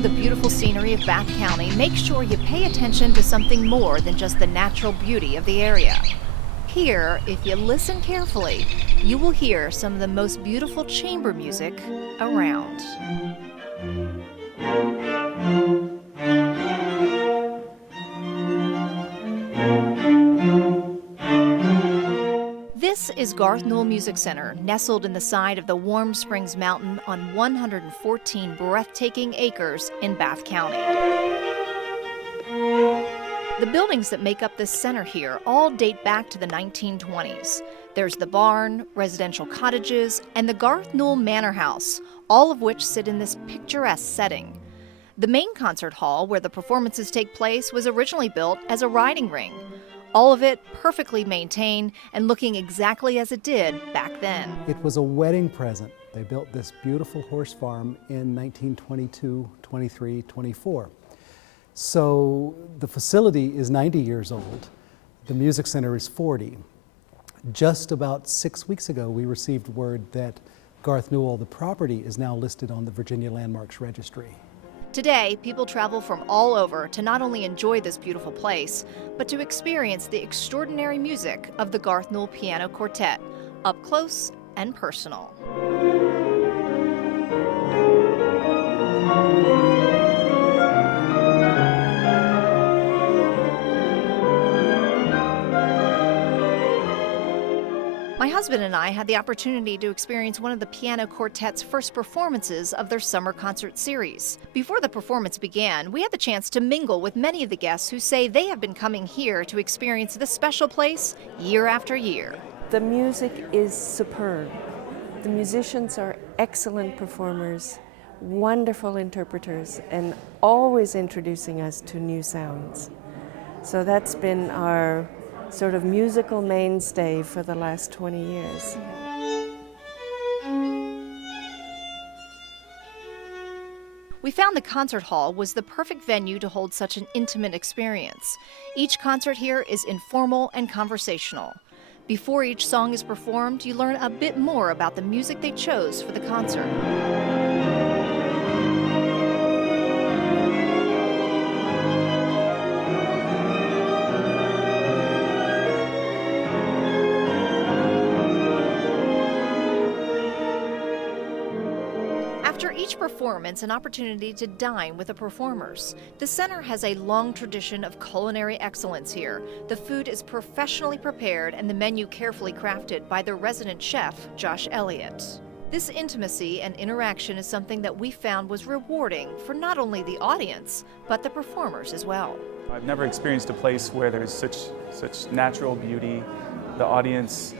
through the beautiful scenery of Bath County, make sure you pay attention to something more than just the natural beauty of the area. Here, if you listen carefully, you will hear some of the most beautiful chamber music around. This is Garth Newel Music Center, nestled in the side of the Warm Springs Mountain on 114 breathtaking acres in Bath County. The buildings that make up this center here all date back to the 1920s. There's the barn, residential cottages, and the Garth Newel Manor House, all of which sit in this picturesque setting. The main concert hall, where the performances take place, was originally built as a riding ring. All of it perfectly maintained and looking exactly as it did back then. It was a wedding present. They built this beautiful horse farm in 1922, 23, 24. So the facility is 90 years old. The music center is 40. Just about 6 weeks ago, we received word that Garth Newel, the property, is now listed on the Virginia Landmarks Registry. Today, people travel from all over to not only enjoy this beautiful place, but to experience the extraordinary music of the Garth Newel Piano Quartet, up close and personal. My husband and I had the opportunity to experience one of the piano quartet's first performances of their summer concert series. Before the performance began, we had the chance to mingle with many of the guests who say they have been coming here to experience this special place year after year. The music is superb. The musicians are excellent performers, wonderful interpreters, and always introducing us to new sounds. So that's been our sort of musical mainstay for the last 20 years. We found the concert hall was the perfect venue to hold such an intimate experience. Each concert here is informal and conversational. Before each song is performed, you learn a bit more about the music they chose for the concert. After each performance, an opportunity to dine with the performers. The center has a long tradition of culinary excellence here. The food is professionally prepared and the menu carefully crafted by their resident chef, Josh Elliott. This intimacy and interaction is something that we found was rewarding for not only the audience, but the performers as well. I've never experienced a place where there's such natural beauty. The audience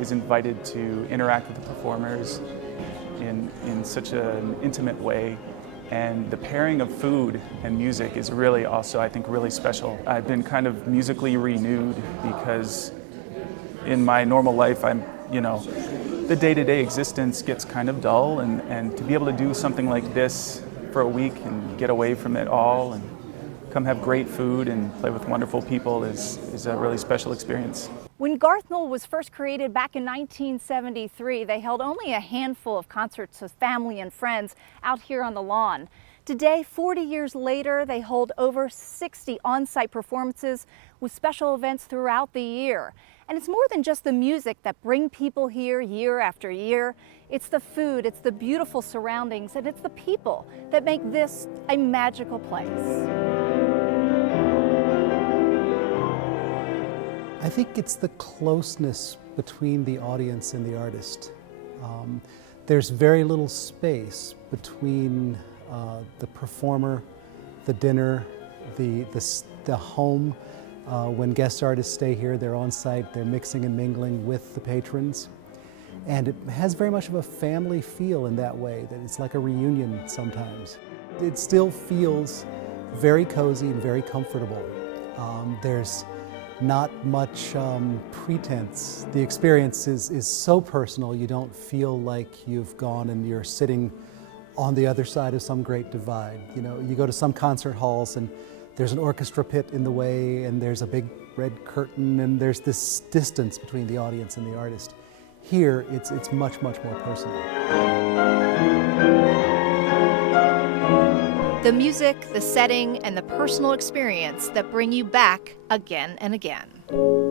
is invited to interact with the performers in such an intimate way, and the pairing of food and music is really also, I think, really special. I've been kind of musically renewed because in my normal life, the day-to-day existence gets kind of dull, and to be able to do something like this for a week and get away from it all and come have great food and play with wonderful people is a really special experience. When Garth Newel was first created back in 1973, they held only a handful of concerts with family and friends out here on the lawn. Today, 40 years later, they hold over 60 on-site performances with special events throughout the year. And it's more than just the music that bring people here year after year. It's the food, it's the beautiful surroundings, and it's the people that make this a magical place. I think it's the closeness between the audience and the artist. There's very little space between the performer, the dinner, the home. When guest artists stay here, they're on site, they're mixing and mingling with the patrons. And it has very much of a family feel in that way, that it's like a reunion sometimes. It still feels very cozy and very comfortable. There's not much pretense. The experience is so personal, you don't feel like you've gone and you're sitting on the other side of some great divide. You know, you go to some concert halls and there's an orchestra pit in the way and there's a big red curtain and there's this distance between the audience and the artist. Here, it's much, much more personal. The music, the setting, and the personal experience that bring you back again and again.